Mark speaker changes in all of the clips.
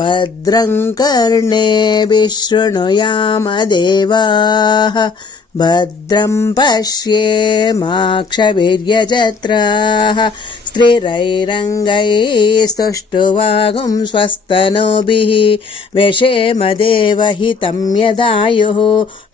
Speaker 1: भद्रं कर्णेभिः शृणुयामदेवाः भद्रं पश्येमाक्षवीर्यजत्राः स्त्रिरैरङ्गैस्तुष्टुवागुं स्वस्तनूभिः व्यशेमदेवहितं यदायुः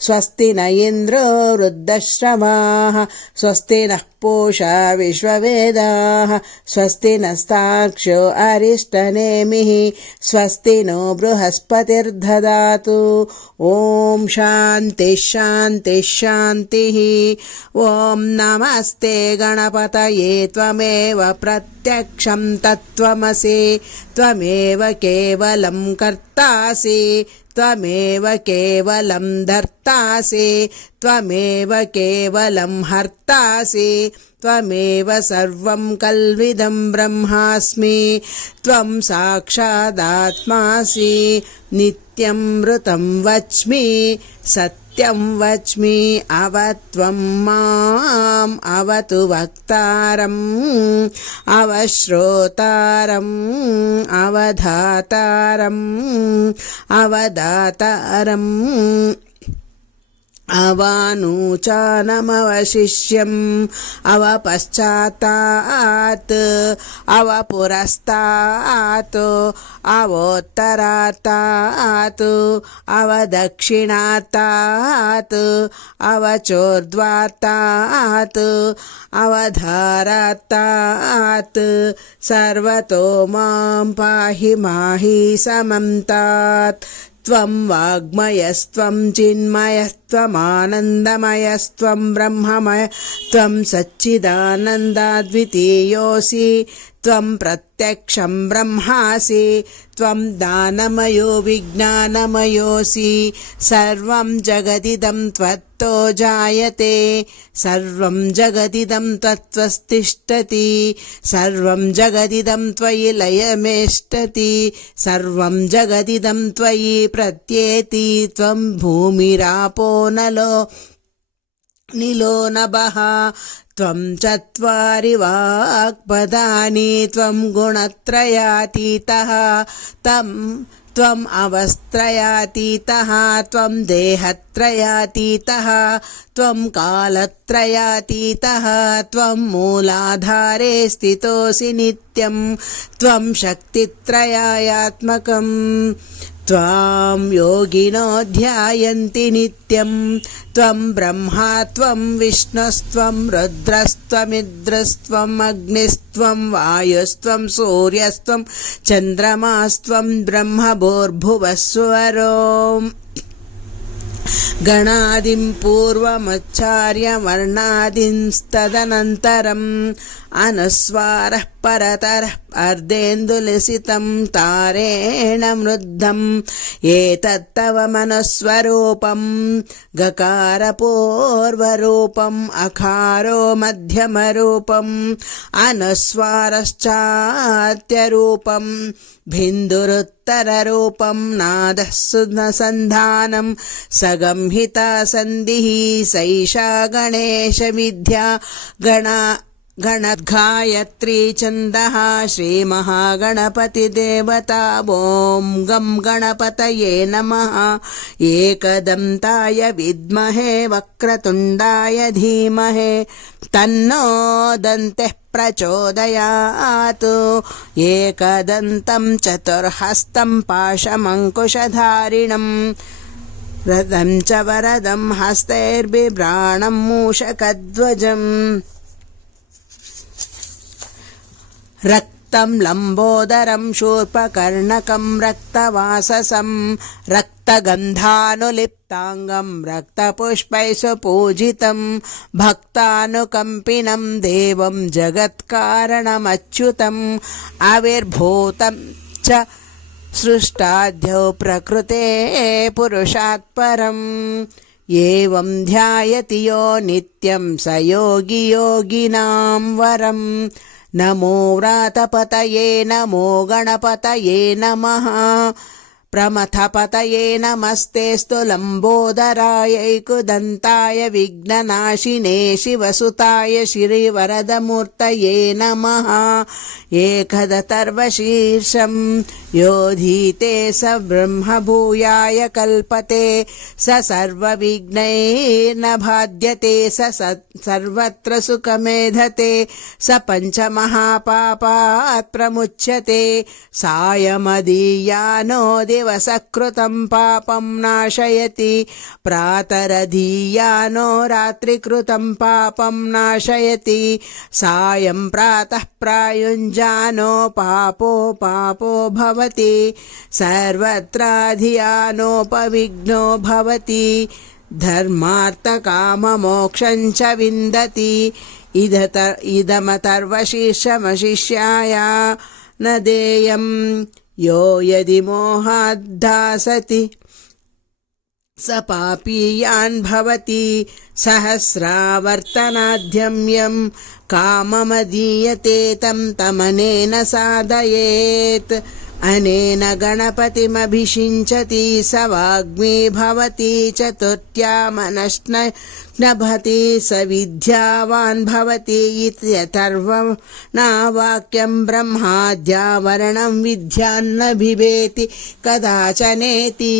Speaker 1: स्वस्ति न इन्द्रो वृद्धश्रवाः स्वस्ति नः पूषा विश्ववेदाः स्वस्ति नस्ताक्षो अरिष्टनेमिः स्वस्ति नो बृहस्पतिर्ददातु। ॐ शान्तिः शान्तिः। ॐ नमस्ते गणपतये त्वमेव प्रत्यक्षं तत्त्वमसि। त्वमेव केवलं कर्तासि। त्वमेव केवलं धर्तासि त्वमेव केवलं हर्तासि त्वमेव सर्वं कल्विदं ब्रह्मास्मि त्वं साक्षादात्मासि नित्यं मृतं वच्मि सत्यं वच्मि अवत्वं माम् अवतु वक्तारम् अवश्रोतारम् अवधातारम् अवदातारम् अवानूचानमवशिष्यम् अवपश्चात्तात् अवपुरस्तात् अवोत्तरात्तात् अवदक्षिणात्तात् अवचोर्ध्वात्तात् अवधारात्तात् सर्वतो मां पाहि माहि समन्तात्। त्वं वाग्मयस्त्वं चिन्मयस्त्वमानन्दमयस्त्वं ब्रह्ममय त्वं सच्चिदानन्दाद्वितीयोऽसि त्वं प्रत्यक्षं ब्रह्मासि त्वं दानमयो विज्ञानमयोऽसि सर्वं जगदिदं त्वत्तो जायते सर्वं जगदिदं त्वत्त्वस्तिष्ठति सर्वं जगदिदं त्वयि लयमेष्टति सर्वं जगदिदं त्वयि प्रत्येति त्वं भूमिरापो नलो निलो नभः त्वं चत्वारि वाक्पदानि त्वं गुणत्रयातीतः, तं त्वम् अवस्त्रयातीतः, त्वं देहत्रयातीतः, त्वं कालत्रयातीतः, त्वं मूलाधारे स्थितोऽसि नित्यं, त्वं शक्तित्रयात्मकम् त्वां योगिनो ध्यायन्ति नित्यं त्वं ब्रह्मा त्वं विष्णुस्त्वं रुद्रस्त्वमिन्द्रस्त्वम् अग्निस्त्वं वायुस्त्वं सूर्यस्त्वं चन्द्रमास्त्वं ब्रह्मभूर्भुवस्वरोम् गणादिं पूर्वमुच्चार्य वर्णादिंस्तदनन्तरम् अनुस्वारः परतरः अर्धेन्दुलिसितं तारेण मृद्धम् एतत्तव मनस्वरूपं गकारपूर्वरूपम् अकारो मध्यमरूपम् अनुस्वारश्चात्यरूपम् भिन्दुरुत्तररूपं नादः सुनसन्धानं सगंहिता सन्धिः सैषा गणेशविद्या गणा गणगायत्री छन्दः श्रीमहागणपतिदेवता ॐ गं गणपतये नमः एकदन्ताय विद्महे वक्रतुण्डाय धीमहे तन्नो दन्तेः प्रचोदयात् एकदन्तं चतुर्हस्तं पाशमङ्कुशधारिणम् रथं च वरदं हस्तैर्बिभ्राणं मूषकध्वजम् రక్తం లంబోదరం శూర్పకర్ణకం రక్తవాససం రక్తగంధానులిప్తాంగం రక్తపుష్పైసు పూజితం భక్తానుకంపినం దేవం జగత్కారణమచ్యుతం ఆవిర్భూతం చ సృష్టాధ్యౌ ప్రకృతే పురుషాత్పరం. ఏవం ధ్యాయతి యో నిత్యం సయోగి యోగినాం వరం. నమో వ్రాతపతయే నమో గణపతయే నమః. ప్రమథపతయే నమస్తేస్తు లంబోదరాయైకుదంతాయ విఘ్ననాశినే శివసుతాయ శ్రీవరదమూర్తయే నమ. ఏకదతర్వశీర్షం योधीते स ब्रह्मभूयाय कल्पते स सर्वविघ्नैर्न बाध्यते स स- सर्वत्र सुखमेधते स पञ्चमहापापात् प्रमुच्यते सायमदीयानो दिवसकृतं पापं नाशयति प्रातरधीयानो रात्रिकृतं पापं नाशयति सायं प्रातः प्रायुञ्जानो पापो पापो भवति सर्वत्राधियानोपविघ्नो भवति धर्मार्थकाममोक्षं च विन्दति इदत इदमतर्वशीर्षमशिष्याय न देयं यो यदि मोहाद्दासति स पापीयान् भवति सहस्रावर्तनाध्यम्यं काममदीयते तं तमनेन साधयेत् अनेन गणपतिमभिषिञ्चति स वाग्मी भवति चतुर्थ्यामनश्न नभति स विद्यावान् भवति इत्यथर्वणावाक्यं ब्रह्माद्यावरणं विद्यान्न बिभेति कदाचनेति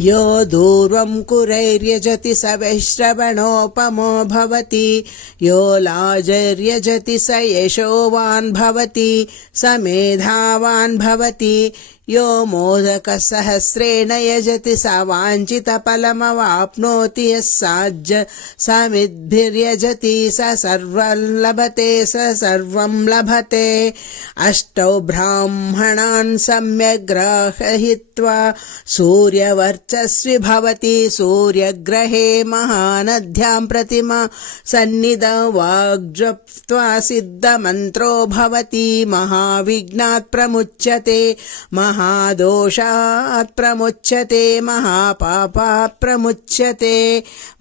Speaker 1: यो दूर्वं कुरैर्यजति स वैश्रवणोपमो भवति। यो लाजर्यजति स यशोवान् भवति। स मेधावान् भवति। यो मोदकसहस्रेण यजति स वाञ्छितफलमवाप्नोति यः साज्य समिद्भिर्यजति, स सर्वं लभते, स सर्वं लभते। अष्टौ ब्राह्मणान् सम्यग् ग्राहयित्वा सूर्यवर्चस्वि भवति, सूर्यग्रहे महानद्यां प्रतिमा सन्निधौ वाग्जप्त्वा सिद्धमन्त्रो भवति, महाविघ्नात् प्रमुच्यते महादोषात् प्रमुच्यते महापापात् प्रमुच्यते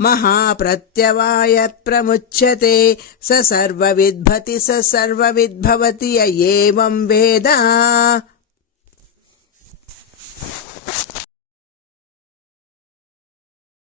Speaker 1: महाप्रत्यवायत् प्रमुच्यते स सर्वविद्भति स सर्वविद्भवति य एवं वेद